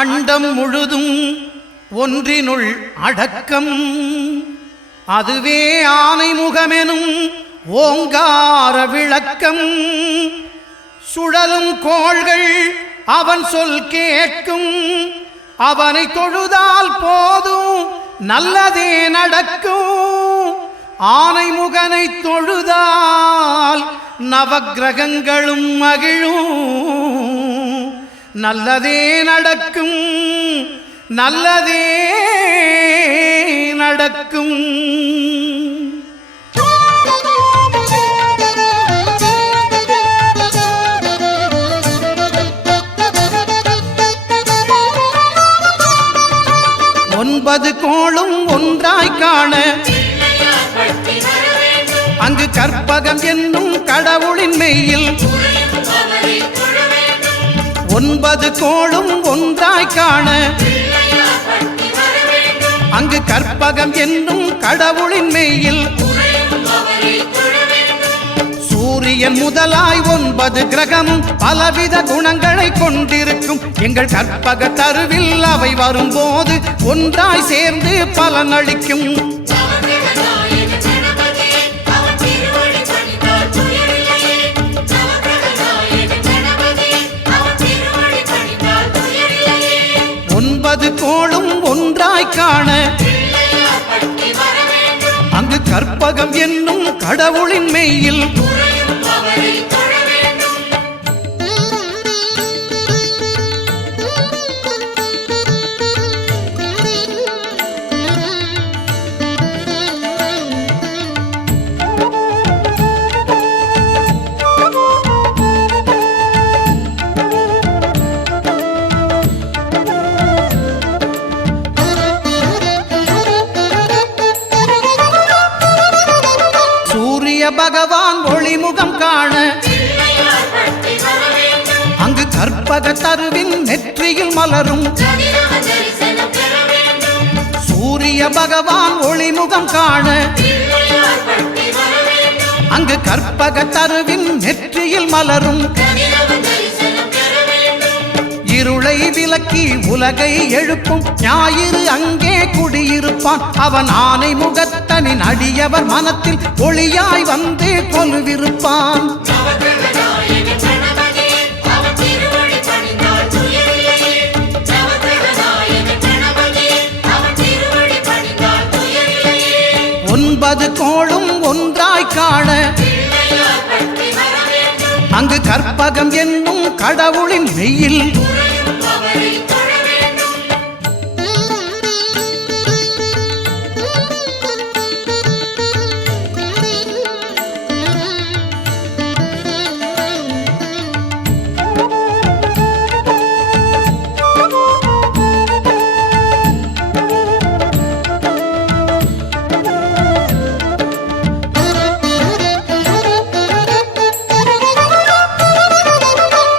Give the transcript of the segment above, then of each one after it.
அண்டம் முழுதும் ஒன்றினுள் அடக்கம். அதுவே ஆனைமுகமெனும் ஓங்கார விளக்கம். சுழலும் கோள்கள் அவன் சொல் கேட்கும். அவனை தொழுதால் போதும் நல்லதே நடக்கும். ஆனைமுகனை தொழுதால் நவக்கிரகங்களும் மகிழும். நல்லதே நடக்கும், நல்லதே நடக்கும். ஒன்பது கோளும் ஒன்றாய் காண அங்கு கற்பகம் என்னும் கடவுளின் மெய்யில். ஒன்பது கோளும் ஒன்றாய் காண அங்கு கற்பகம் என்னும் கடவுளின் மெய்யில். சூரியன் முதலாய் 9 கிரகமும் பலவித குணங்களை கொண்டிருக்கும். எங்கள் கற்பக தருவில் அவை வரும்போது ஒன்றாய் சேர்ந்து பலனளிக்கும். ஒன்பது கோளும் ஒன்றாய் காண அங்கு கற்பகம் என்னும் கடவுளின் மெய்யில். பகவான் ஒளிமுகம் காண அங்கு கற்பக தருவின் நெற்றியில் மலரும். சூரிய பகவான் ஒளிமுகம் காண அங்கு கற்பக தருவின் நெற்றியில் மலரும். இருளை விலக்கி உலகை எழுப்பும் ஞாயிறு அங்கே குடியிருப்பான். அவன் ஆனை முகத்தனின் அடியவர் மனத்தில் ஒளியாய் வந்து கொலுவிருப்பான். ஒன்பது கோளும் ஒன்றாய் காண அங்கு கற்பகம் என்னும் கடவுளின் மெய்யில்.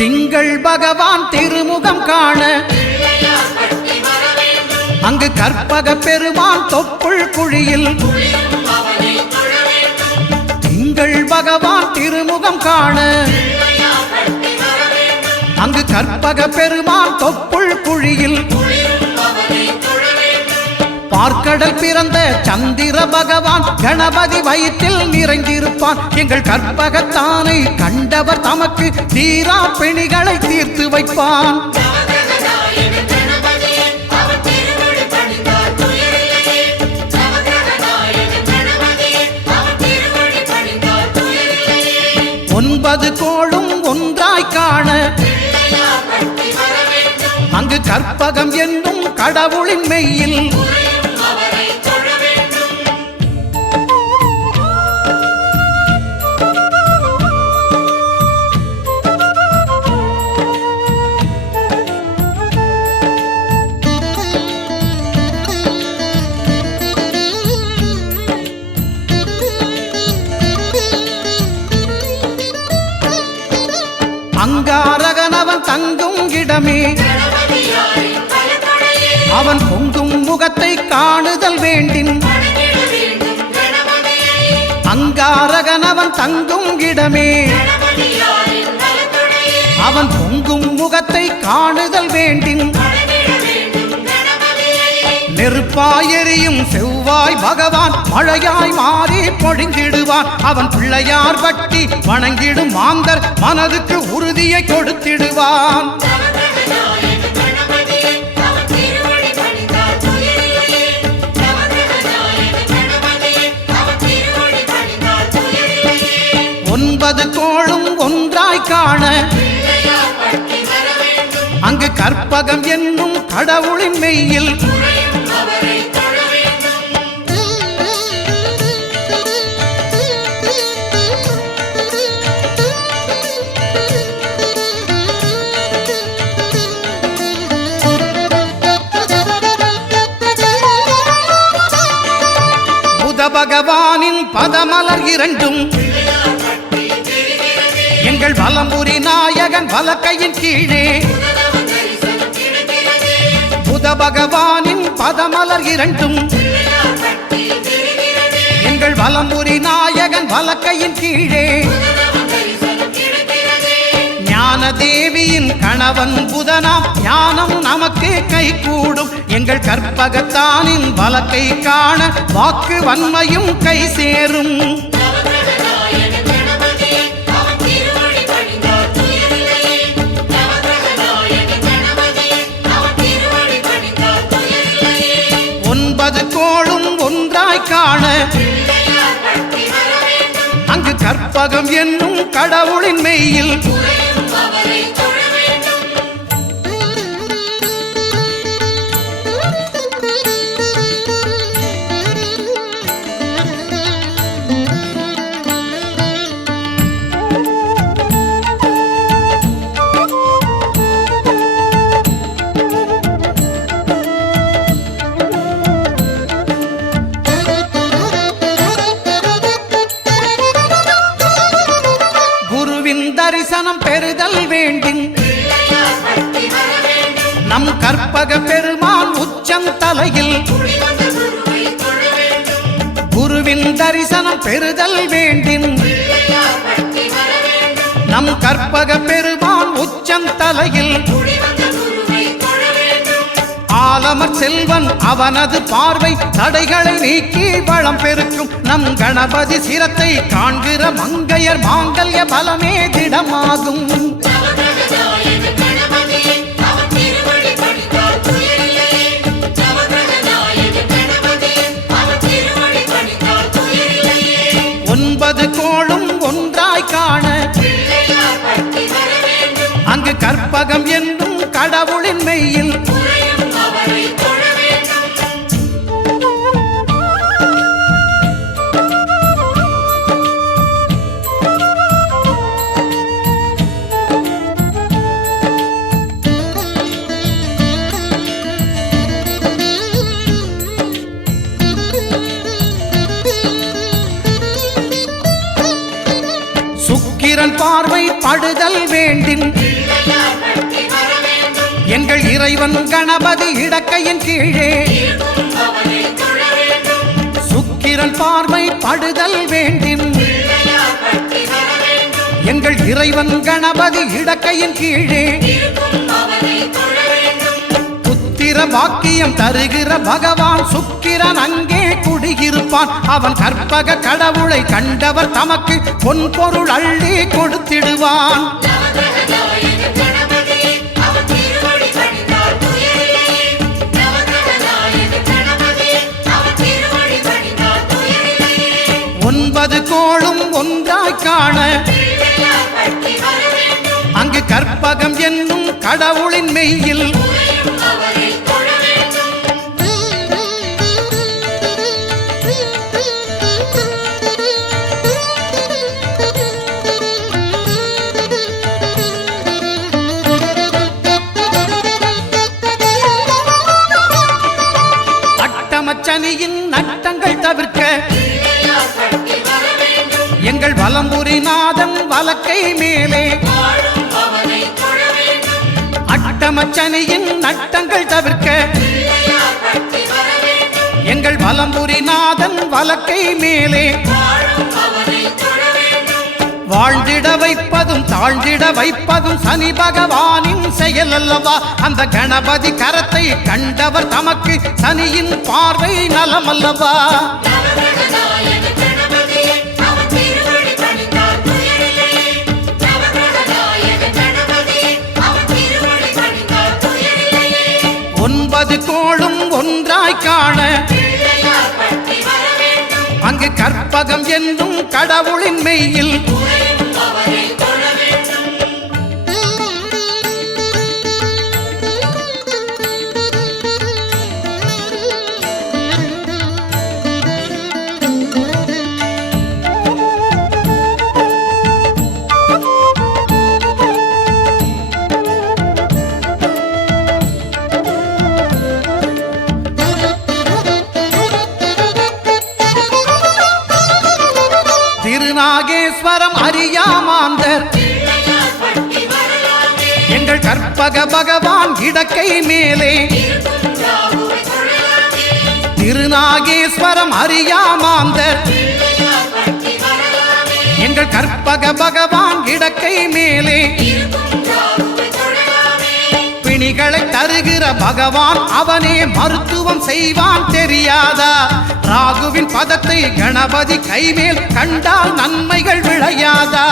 திங்கள் பகவான் திருமுகம் காண அங்கு கற்பக பெருமான் தொப்புள் குழியில். திங்கள் பகவான் திருமுகம் காண அங்கு கற்பக பெருமான் தொப்புள் குழியில். பார்க்கடல் பிறந்த சந்திர பகவான் கணபதி வயிற்றில் நிறைந்திருப்பான். எங்கள் கற்பகத்தானை கண்டவர் தமக்கு தீரா பிணிகளை தீர்த்து வைப்பான். ஒன்பது கோளும் ஒன்றாய் காண அங்கு கற்பகம் என்னும் கடவுளின் மெய்யில். அங்காரகனவன் தங்கும் இடமே அவன் பொங்கும் முகத்தை காணுதல் வேண்டின். அங்காரகனவன் தங்கும் இடமே அவன் பொங்கும் முகத்தை காணுதல் வேண்டின். நெருப்பாயெரியும் செவ்வாய் பகவான் மழையாய் மாறி பொழிந்திடுவான். அவன் பிள்ளையார் பட்டி வணங்கிடும் மாந்தர் மனதுக்கு உறுதியை கொடுத்திடுவான். ஒன்பது கோளும் ஒன்றாய் காண அங்கு கற்பகம் என்னும் கடவுளின் மெய்யில் புத பகவானின் பதமலர் இரண்டும் எங்கள் வலம்புரி நாயகன் வலக்கையின் கீழே புத பகவானின் பதமலர் இரண்டும் எங்கள் வலம்புரி நாயகன் வலக்கையின் கீழே ஞான தேவியின் கணவன் புதனாம் ஞானம் நமக்கு கைகூடும். எங்கள் கற்பகத்தானின் வலக்கை காண வாக்கு வன்மையும் கை சேரும். ஒன்பது கோளும் ஒன்றாய் காண அங்கு கற்பகம் என்னும் கடவுளின் மெய்யில் தரிசனம் பெறுதல் வேண்டின் நம் கற்பக பெருமான் உச்சந்தலையில் குருவின் தரிசனம் பெறுதல் வேண்டின் நம் கற்பக பெருமான் உச்சந்தலையில் ஆலமர் செல்வன் அவனது பார்வை தடைகளை நீக்கி வளம் பெருக்கும். நம் கணபதி சிரத்தை காண்கிற மங்கையர் மாங்கல்ய பலமே திடமாகும். ஒன்பது கோளும் ஒன்றாய் காண அங்கு கற்பகம் என்னும் கடவுளின் மெய்யில் சுக்கிரன் பார்வை படுதல் வேண்டின் எங்கள் இறைவன் கணபதி இடக்கையின் கீழே சுக்கிரன் பார்வை படுதல் வேண்டின் எங்கள் இறைவன் கணபதி இடக்கையின் கீழே புத்திர வாக்கியம் தருகிற பகவான் சுக்கிரன் அங்கே குடியிருப்பான். அவன் கற்பக கடவுளை கண்டவர் தமக்கு பொன் பொருள் அள்ளி கொடுத்திடுவான். ஒன்பது கோளும் ஒன்றாய் காண அங்கு கற்பகம் என்னும் கடவுளின் மெய்யில் அட்டமச்சனியின் நட்டங்கள் தவிர்க்க எங்கள் வலம்புரி நாதன் வலக்கை மேலே அட்டமச்சனியின் நட்டங்கள் தவிர்க்க எங்கள் வலம்புரி நாதன் வலக்கை மேலே வாழ்ந்திட வைப்பதும் தாழ்ந்திட வைப்பதும் சனி பகவானின் செயல் அல்லவா? அந்த கணபதி கரத்தை கண்டவர் தமக்கு சனியின் பார்வை நலமல்லவா? ஒன்பது கோளும் ஒன்றாய் காண அங்கு கற்பகம் என்னும் கடவுளின் மெய்யில் திருநாகேஸ்வரம் அறியாமாந்தர் எங்கள் கற்பக பகவான் இடக்கை மேலே திருநாகேஸ்வரம் அறியாமாந்தர் எங்கள் கற்பக பகவான் இடக்கை மேலே பிணிகளை தருகிற பகவான் அவனே மருத்துவம் செய்வான் தெரியாதா? ராகுவின் பதத்தை கணபதி கைமேல் கண்டால் நன்மைகள் விளையாதா?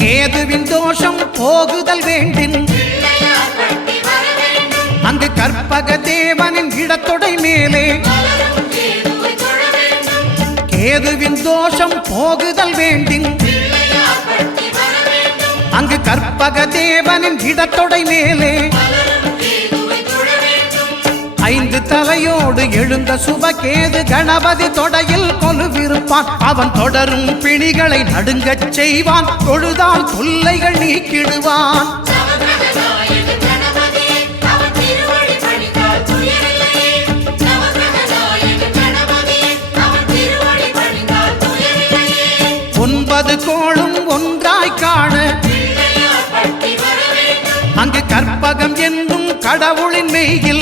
கேதுவின் தோஷம் போகுதல் வேண்டின் அங்கு கற்பக தேவனின் இடத்தொடை மேலே கேதுவின் தோஷம் போகுதல் வேண்டின் அங்கு கற்பக தேவனின் இடத்தொடை மேலே ஐந்து தலையோடு எழுந்த சுபகேது கணபதி தொடையில் கொலுவிருப்பான். அவன் தொடரும் பிணிகளை நடுங்கச் செய்வான். தொழுதால் தொல்லைகள் நீக்கிடுவான். ஒன்பது கோளும் ஒன்றாய் காண அங்கு கற்பகம் என்னும் கடவுளின் மெய்யில்